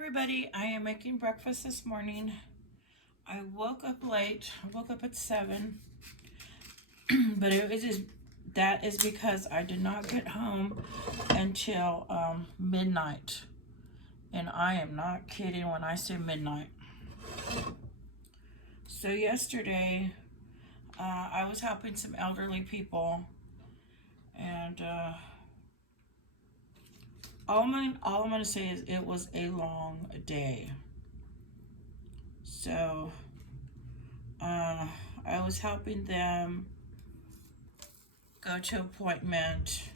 Everybody, I am making breakfast this morning. I woke up late. I woke up at 7, but that is because I did not get home until midnight. And I am not kidding when I say midnight. So yesterday, I was helping some elderly people, and all I'm gonna say is it was a long day. So I was helping them go to appointment,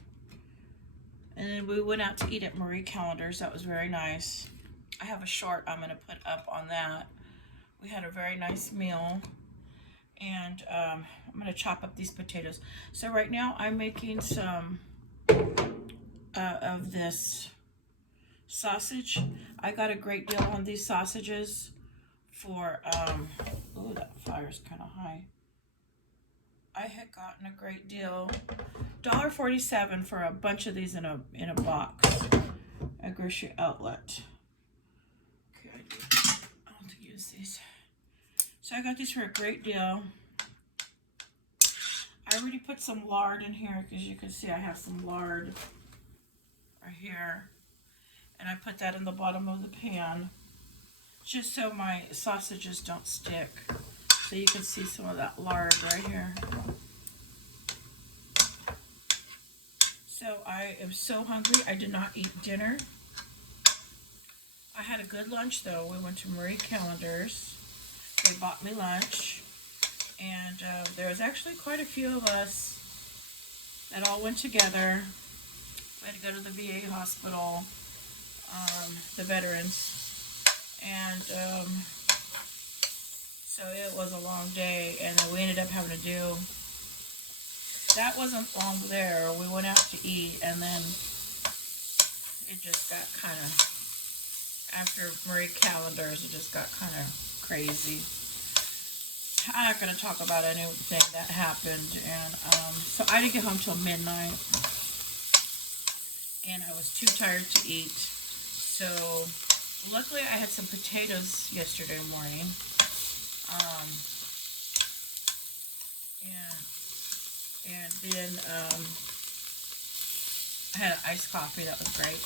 and then we went out to eat at Marie Callender's. That was very nice. I have a short I'm going to put up on that. We had a very nice meal, and I'm going to chop up these potatoes. So right now I'm making some of this sausage. I got a great deal on these sausages for oh, that fire's kind of high. I had gotten a great deal, $1.47 for a bunch of these in a box at Grocery Outlet. Okay, I want to use these. So I got these for a great deal. I already put some lard in here because you can see I have some lard right here, and I put that in the bottom of the pan just so my sausages don't stick. So you can see some of that lard right here. So I am so hungry. I did not eat dinner. I had a good lunch though. We went to Marie Callender's. They bought me lunch. And there was actually quite a few of us that all went together. We had to go to the VA hospital, the veterans. And so it was a long day, and then we ended up having to do, that wasn't long there. We went out to eat, and then it just got kind of, after Marie Callender's, it just got kind of crazy. I'm not going to talk about anything that happened, and so I didn't get home till midnight, and I was too tired to eat. So luckily I had some potatoes yesterday morning. And then I had an iced coffee. That was great.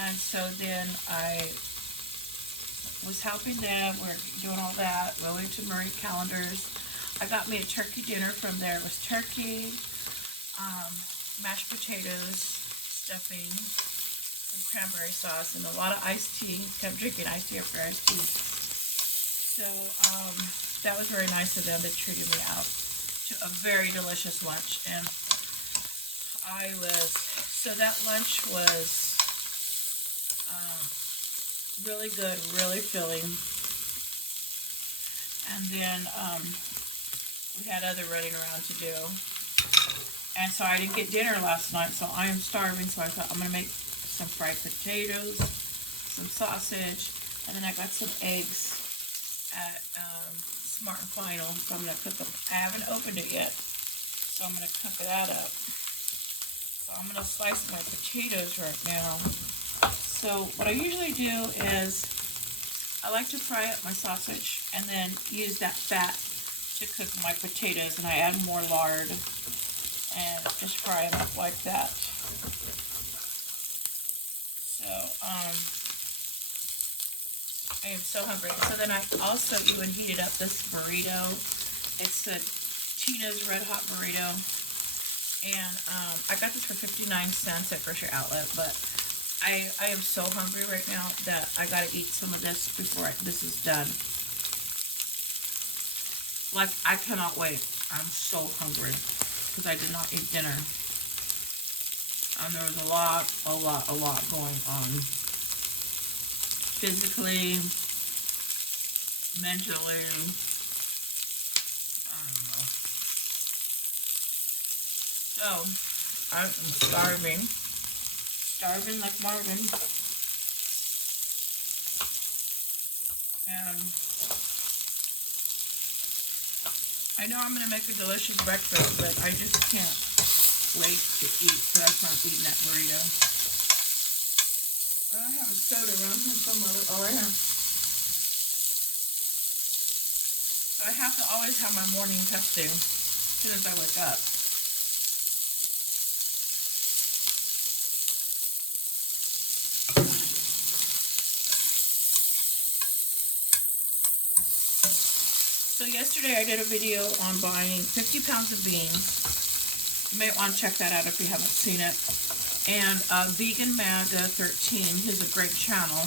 And so then I was helping them. We're doing all that. We went to Marie Callender's. I got me a turkey dinner from there. It was turkey, mashed potatoes, stuffing, some cranberry sauce, and a lot of iced tea. Kept drinking iced tea after iced tea. So that was very nice of them. They treated me out to a very delicious lunch, and so that lunch was really good, really filling. And then we had other running around to do, and so I didn't get dinner last night, so I am starving. So I thought I'm gonna make some fried potatoes, some sausage, and then I got some eggs at Smart and Final, so I'm going to cook them. I haven't opened it yet, so I'm going to cook that up. So I'm going to slice my potatoes right now. So what I usually do is I like to fry up my sausage and then use that fat to cook my potatoes, and I add more lard and just fry them up like that. So I am so hungry. So then I also even heated up this burrito. It's the Tina's Red Hot Burrito. And I got this for 59 cents at Grocery Outlet. But I am so hungry right now that I got to eat some of this before this is done. Like, I cannot wait. I'm so hungry because I did not eat dinner. And there was a lot going on. Physically, mentally, I don't know. So, I am starving. Starving like Marvin. And I know I'm going to make a delicious breakfast, but I just can't wait to eat. So that's why I'm eating that burrito. I have a soda around here somewhere. Oh, right here. So I have to always have my morning Pepsi as soon as I wake up. So yesterday I did a video on buying 50 pounds of beans. You may want to check that out if you haven't seen it. And Vegan Maga 13, he's a great channel.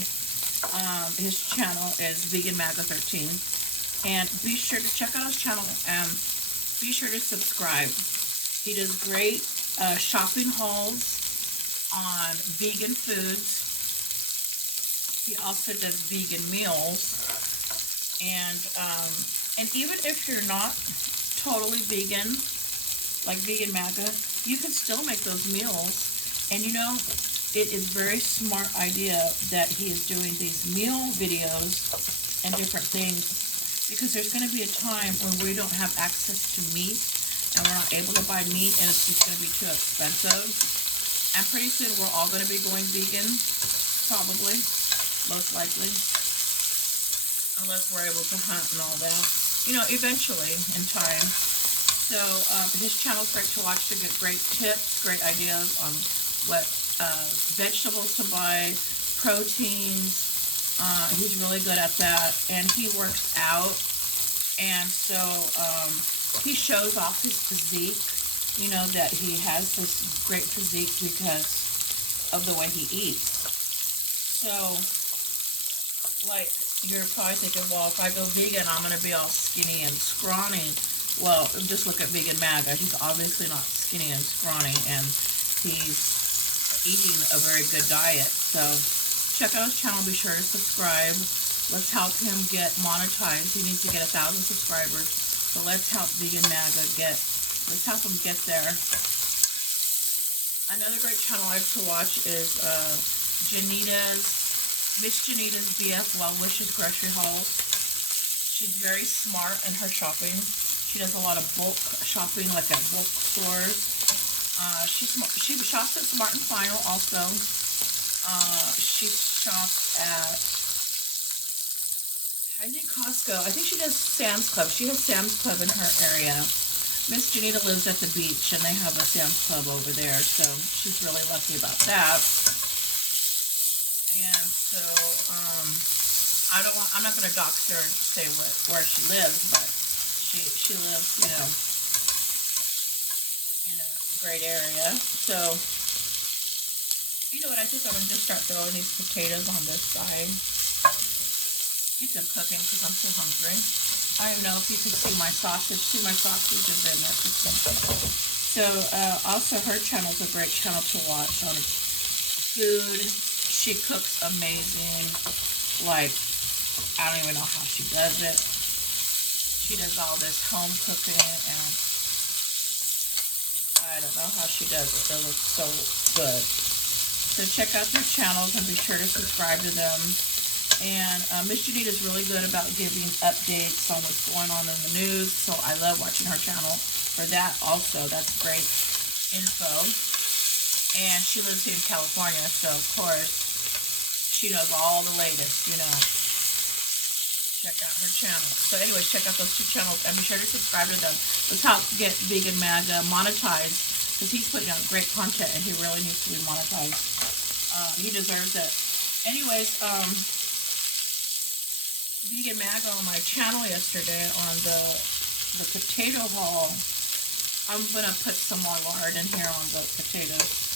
His channel is Vegan Maga 13. And be sure to check out his channel and be sure to subscribe. He does great shopping hauls on vegan foods. He also does vegan meals. And even if you're not totally vegan, like Vegan Maga, you can still make those meals. And you know, it is very smart idea that he is doing these meal videos and different things, because there's going to be a time when we don't have access to meat and we're not able to buy meat and it's just going to be too expensive. And pretty soon we're all going to be going vegan, probably, most likely, unless we're able to hunt and all that. You know, eventually, in time. So, his channel's great to watch to get great tips, great ideas on what vegetables to buy, proteins. He's really good at that. And he works out. And so, he shows off his physique. You know, that he has this great physique because of the way he eats. So, like, you're probably thinking, well, if I go vegan, I'm going to be all skinny and scrawny. Well, just look at Vegan Maga. He's obviously not skinny and scrawny, and he's eating a very good diet. So check out his channel. Be sure to subscribe. Let's help him get monetized. He needs to get 1,000 subscribers. So let's help Vegan Maga let's help him get there. Another great channel I like to watch is Miss Janita's BF Well Wishes grocery hauls. She's very smart in her shopping. She does a lot of bulk shopping, like at bulk stores. She shops at Smart and Final also. She shops at, I think, Costco. I think she does Sam's Club. She has Sam's Club in her area. Miss Janita lives at the beach and they have a Sam's Club over there, so she's really lucky about that. And so, I'm not going to dox her and say where she lives, but she lives, you know, in a great area. So, you know what, I think I'm going to just start throwing these potatoes on this side. Get them cooking because I'm so hungry. I don't know if you can see my sausage. See, my sausage is in there cooking. So, also her channel's a great channel to watch on food. She cooks amazing. Like, I don't even know how she does it. She does all this home cooking, and I don't know how she does it. It looks so good. So check out their channels and be sure to subscribe to them. And Miss Janita is really good about giving updates on what's going on in the news. So I love watching her channel for that also. That's great info. And she lives here in California, so of course she knows all the latest, you know. Check out her channel. So anyways, check out those two channels and be sure to subscribe to them. Let's help get Vegan Maga monetized, because he's putting out great content and he really needs to be monetized. He deserves it. Anyways, Vegan Maga on my channel yesterday on the potato haul. I'm going to put some more lard in here on the potatoes.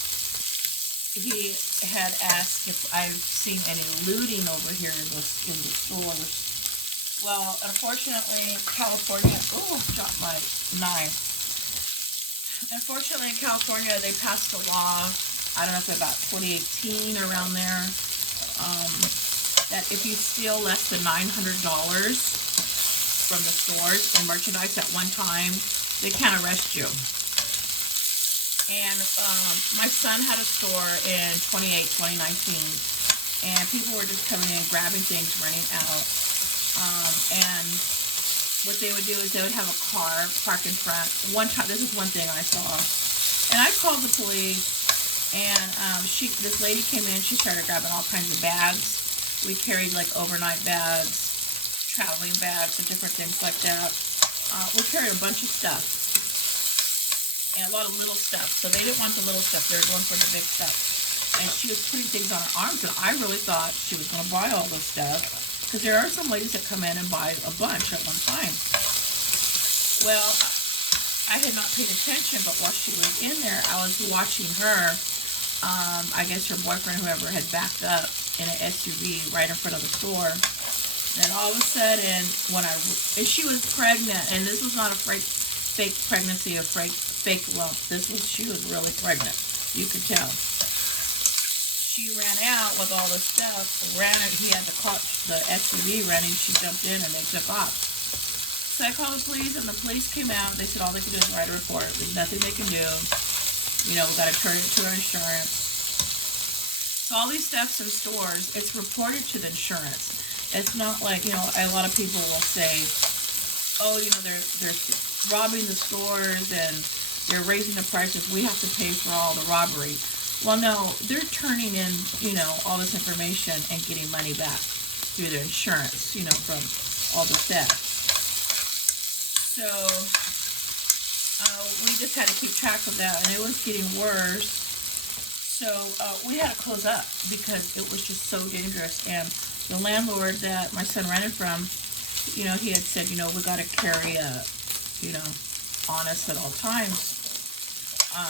He had asked if I've seen any looting over here in the stores. Well, unfortunately, California, dropped my knife. Unfortunately, in California, they passed a law, I don't know if about 2018, around there, that if you steal less than $900 from the stores and merchandise at one time, they can't arrest you. And my son had a store in 2019, and people were just coming in, grabbing things, running out. And what they would do is they would have a car parked in front. One time, this is one thing I saw, and I called the police, And this lady came in. She started grabbing all kinds of bags. We carried like overnight bags, traveling bags, and different things like that. We carried a bunch of stuff and a lot of little stuff. So they didn't want the little stuff. They were going for the big stuff. And she was putting things on her arms, and I really thought she was going to buy all this stuff, because there are some ladies that come in and buy a bunch at one time. Well, I had not paid attention, but while she was in there, I was watching her. I guess her boyfriend, whoever, had backed up in an SUV right in front of the store. And all of a sudden, and she was pregnant, and this was not a fake pregnancy, a fake lump. She was really pregnant. You could tell. She ran out with all the stuff. He had the SUV running. She jumped in, and they took off. So I called the police, and the police came out. They said all they could do is write a report. There's nothing they can do. We got to turn it to our insurance. So all these thefts in stores, it's reported to the insurance. It's not like, a lot of people will say, oh, they're robbing the stores and they're raising the prices. We have to pay for all the robbery. Well, no, they're turning in, all this information and getting money back through their insurance, from all the theft. So we just had to keep track of that, and it was getting worse. So we had to close up because it was just so dangerous. And the landlord that my son rented from, he had said, we got to carry on us at all times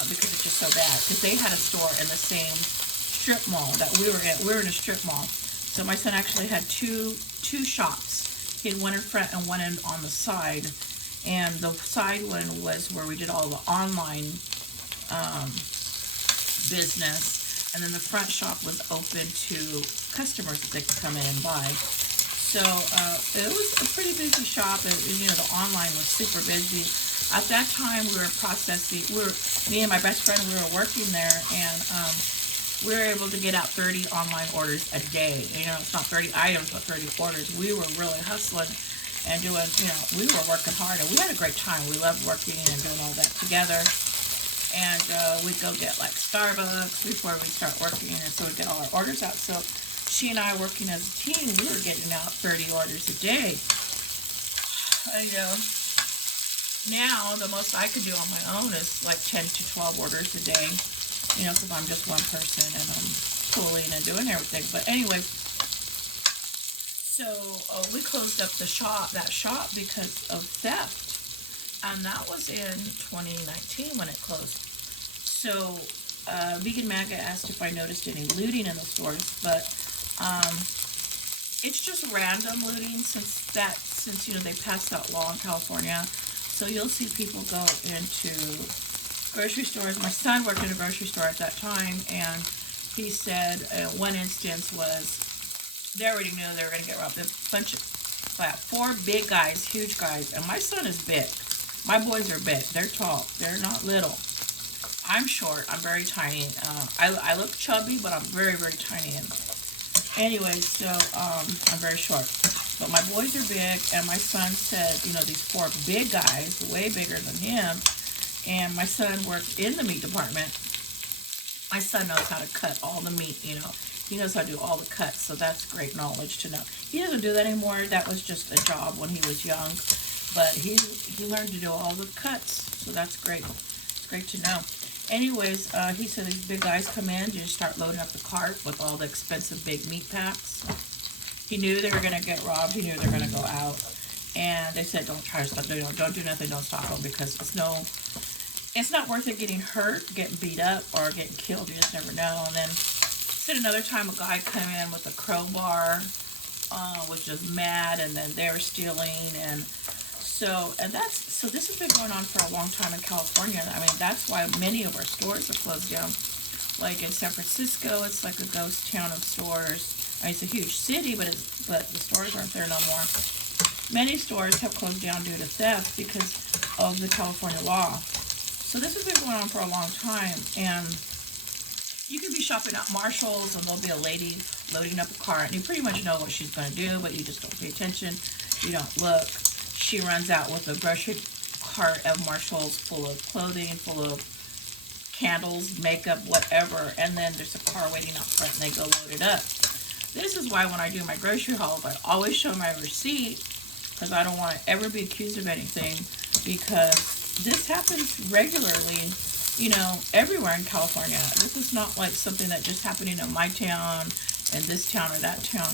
because it's just so bad. Because they had a store in the same strip mall that we were in. We were in a strip mall. So my son actually had two shops. He had one in front and one on the side. And the side one was where we did all the online business, and then the front shop was open to customers that they could come in and buy. So it was a pretty busy shop, and the online was super busy. At that time, we were processing. Me and my best friend, we were working there, and we were able to get out 30 online orders a day. It's not 30 items, but 30 orders. We were really hustling and doing. We were working hard, and we had a great time. We loved working and doing all that together. And we'd go get like Starbucks before we start working, and so we'd get all our orders out. So she and I, working as a team, we were getting out 30 orders a day. Now the most I could do on my own is like 10 to 12 orders a day, because I'm just one person and I'm pulling and doing everything. But anyway, so we closed up that shop because of theft. And that was in 2019 when it closed. So, Vegan Maga asked if I noticed any looting in the stores, but it's just random looting since they passed that law in California. So you'll see people go into grocery stores. My son worked in a grocery store at that time, and he said one instance was they already knew they were going to get robbed. A bunch of 4 big guys, huge guys, and my son is big. My boys are big. They're tall. They're not little. I'm short. I'm very tiny. I look chubby, but I'm very, very tiny. Anyway, so I'm very short. But my boys are big, and my son said, these 4 big guys, way bigger than him, and my son worked in the meat department. My son knows how to cut all the meat, He knows how to do all the cuts, so that's great knowledge to know. He doesn't do that anymore. That was just a job when he was young. But he learned to do all the cuts, so that's great. It's great to know. Anyways, he said these big guys come in, you just start loading up the cart with all the expensive big meat packs. He knew they were going to get robbed. He knew they were going to go out. And they said, don't try to stop. Don't do nothing. Don't stop them, because it's not worth it getting hurt, getting beat up, or getting killed. You just never know. And then said another time a guy came in with a crowbar, was just mad, and then they were stealing, and so this has been going on for a long time in California. I mean, that's why many of our stores are closed down. Like in San Francisco, it's like a ghost town of stores. I mean, it's a huge city, but the stores aren't there no more. Many stores have closed down due to theft because of the California law. So this has been going on for a long time, and you could be shopping at Marshall's and there'll be a lady loading up a cart, and you pretty much know what she's going to do, but you just don't pay attention. You don't look. She runs out with a grocery cart of Marshall's full of clothing, full of candles, makeup, whatever, and then there's a car waiting out front and they go load it up. This is why when I do my grocery hauls, I always show my receipt, because I don't want to ever be accused of anything, because this happens regularly, you know, everywhere in California. This is not like something that just happening in my town and this town or that town.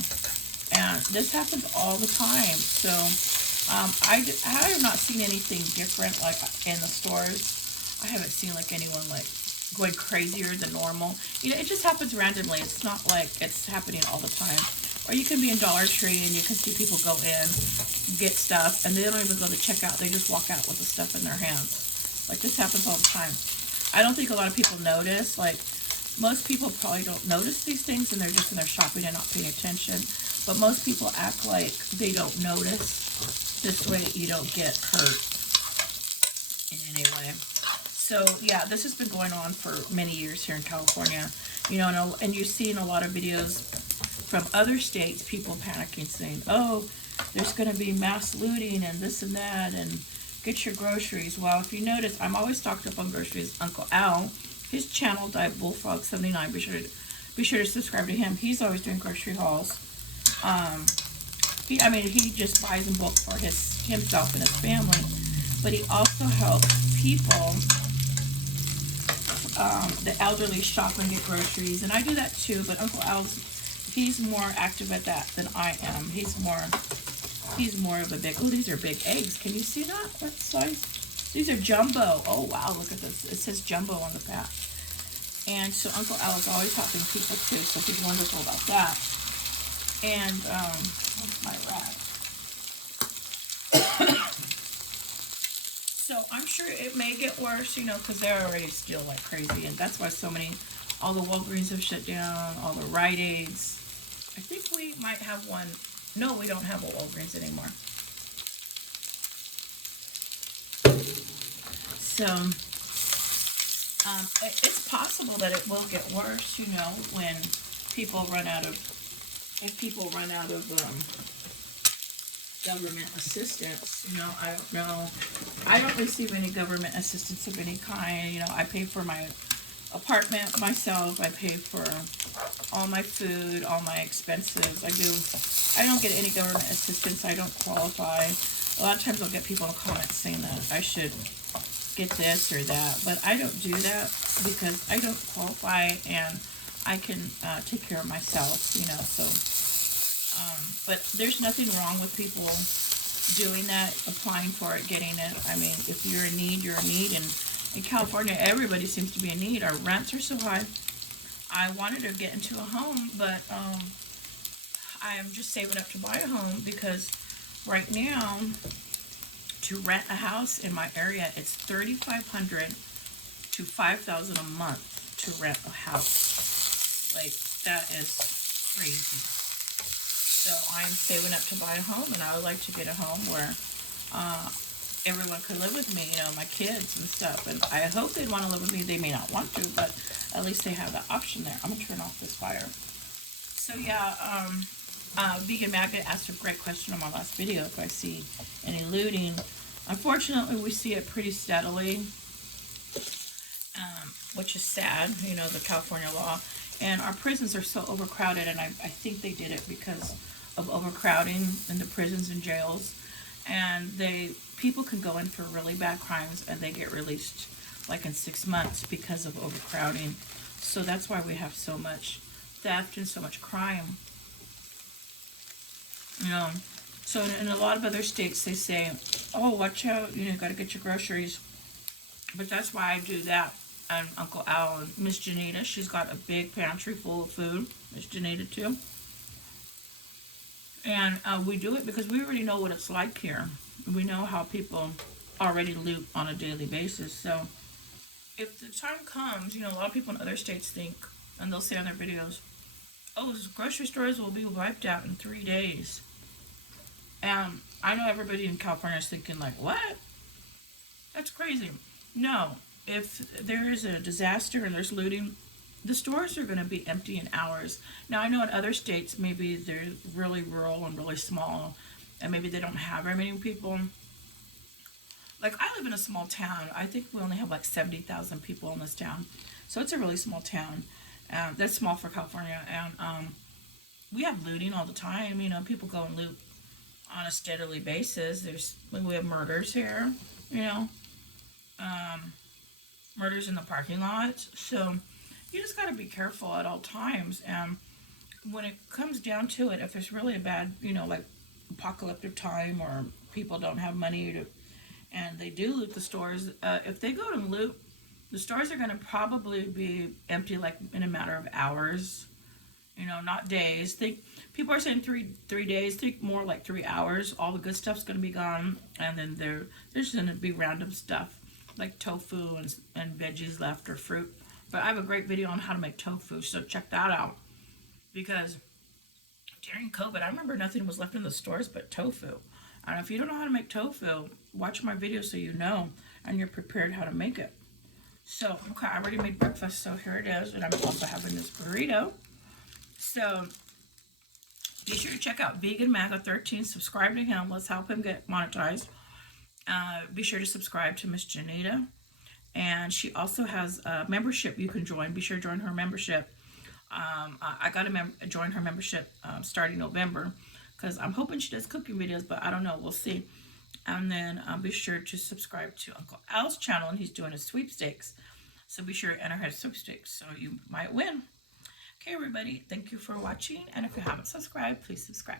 And this happens all the time. So I have not seen anything different like in the stores. I haven't seen like anyone like going crazier than normal. You know, it just happens randomly. It's not like it's happening all the time. Or you can be in Dollar Tree and you can see people go in, get stuff, and they don't even go to checkout. They just walk out with the stuff in their hands. Like, this happens all the time. I don't think a lot of people notice. Like, most people probably don't notice these things and they're just in there shopping and not paying attention. But most people act like they don't notice. This way you don't get hurt in any way. So, yeah, this has been going on for many years here in California. You know, and you've seen a lot of videos from other states, people panicking, saying, oh, there's going to be mass looting and this and that, and get your groceries. Well, if you notice, I'm always stocked up on groceries. Uncle Al, his channel, Diet Bullfrog 79, be sure to subscribe to him. He's always doing grocery hauls. He just buys in bulk for himself and his family, but he also helps people, the elderly, shop and get groceries, and I do that too. But Uncle Al's, he's more active at that than I am. He's more of a big. Oh, these are big eggs. Can you see that? What size? These are jumbo. Oh wow, look at this. It says jumbo on the pack. And so Uncle Al is always helping people too, so he's wonderful about that. And what's my rat? So I'm sure it may get worse, you know, because they're already still like crazy, and that's why all the Walgreens have shut down, all the Rite Aids. I think we might have one. No, we don't have a Walgreens anymore. So it's possible that it will get worse, you know, when people run out of, government assistance. You know, I don't know. I don't receive any government assistance of any kind. You know, I pay for my apartment myself. I pay for all my food, all my expenses. I don't get any government assistance. I don't qualify. A lot of times I'll get people in the comments saying that I should get this or that, but I don't do that because I don't qualify and I can take care of myself, you know. So but there's nothing wrong with people doing that, applying for it, getting it. I mean, if you're in need, you're in need. And in California, everybody seems to be in need. Our rents are so high. I wanted to get into a home, but I'm just saving up to buy a home, because right now, to rent a house in my area, it's $3,500 to $5,000 a month to rent a house. Like, that is crazy. So I'm saving up to buy a home, and I would like to get a home where everyone could live with me, you know, my kids and stuff. And I hope they'd want to live with me. They may not want to, but at least they have that option there. I'm going to turn off this fire. So yeah, Vegan Magnet asked a great question on my last video, if I see any looting. Unfortunately, we see it pretty steadily, which is sad, you know, the California law. And our prisons are so overcrowded, and I think they did it because of overcrowding in the prisons and jails. And people can go in for really bad crimes and they get released like in 6 months because of overcrowding. So that's why we have so much theft and so much crime. You know, so in a lot of other states they say, oh, watch out, you know, got to get your groceries. But that's why I do that. And Uncle Al and Miss Janita, she's got a big pantry full of food. Miss Janita too. And we do it because we already know what it's like here. We know how people already loot on a daily basis. So if the time comes, you know, a lot of people in other states think, and they'll say on their videos, oh, grocery stores will be wiped out in 3 days. And I know everybody in California is thinking like, what? That's crazy. No. If there is a disaster and there's looting, the stores are going to be empty in hours. Now, I know in other states, maybe they're really rural and really small, and maybe they don't have very many people. like I live in a small town. I think we only have like 70,000 people in this town. So it's a really small town. That's small for California. And we have looting all the time. You know, people go and loot on a steadily basis. We have murders here, you know, murders in the parking lot. So you just got to be careful at all times. And when it comes down to it, if it's really a bad, you know, like apocalyptic time or people don't have money to, and they do loot the stores, if they go to loot, the stores are going to probably be empty like in a matter of hours, you know, not days. Think people are saying three days. Think more like 3 hours. All the good stuff's going to be gone, and then there's going to be random stuff like tofu and veggies left or fruit. But I have a great video on how to make tofu, so check that out. Because during COVID, I remember nothing was left in the stores but tofu. And if you don't know how to make tofu, watch my video so you know and you're prepared how to make it. So, okay, I already made breakfast, so here it is. And I'm also having this burrito. So, be sure to check out Vegan MAGA 13. Subscribe to him. Let's help him get monetized. Be sure to subscribe to Miss Janita. And she also has a membership you can join. Be sure to join her membership. I got to join her membership starting November because I'm hoping she does cooking videos, but I don't know. We'll see. And then be sure to subscribe to Uncle Al's channel, and he's doing a sweepstakes. So be sure to enter his sweepstakes so you might win. Okay, everybody, thank you for watching. And if you haven't subscribed, please subscribe.